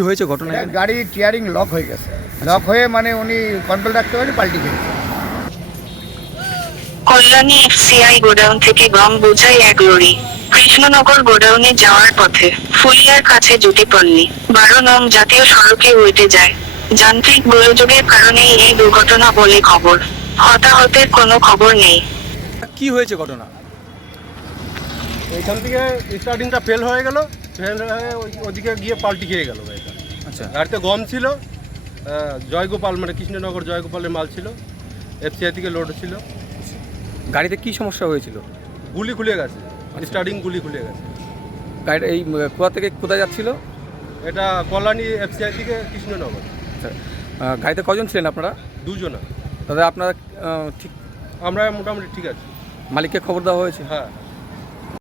কি হয়েছে ঘটনা? গাড়ি টিয়ারিং লক হয়ে গেছে, লক হয়ে মানে উনি কন্ট্রোল রাখতে পারেন, পাল্টি খেয়েছে। কল্যাণী এফসিআই গোডাউন থেকে গম বোঝাই এক লরি কৃষ্ণনগর গোডাউনে যাওয়ার পথে ফুলিয়ার কাছে জুটিপল্লী 12 নং জাতীয় সড়কে উল্টে যায়। যান্ত্রিক গোলযোগের কারণেই এই দুর্ঘটনা বলে খবর। হতাহতের কোনো খবর নেই। কি হয়েছে ঘটনা? এইখান থেকে স্টার্টিংটা ফেল হয়ে গেল, ফেল হয়ে ওদিকে গিয়ে পাল্টি খেয়ে গেল গাড়িটা। আচ্ছা, গাড়িতে গম ছিল, জয়গোপাল মানে কৃষ্ণনগর জয়গোপালের মাল ছিল, এফসিআই থেকে লোড ছিল। গাড়িতে কি সমস্যা হয়েছিল? গুলি খুলে গেছে, স্টার্টিং গুলি খুলে গেছে। গাড়িটা এই কোথা থেকে কোথায় যাচ্ছিল? এটা কল্যাণী এফসিআই থেকে কৃষ্ণনগর। আচ্ছা, গাড়িতে কজন ছিলেন আপনারা? দুজনা। দাদা আপনারা ঠিক আমরা মোটামুটি ঠিক আছে। মালিককে খবর দেওয়া হয়েছে? হ্যাঁ।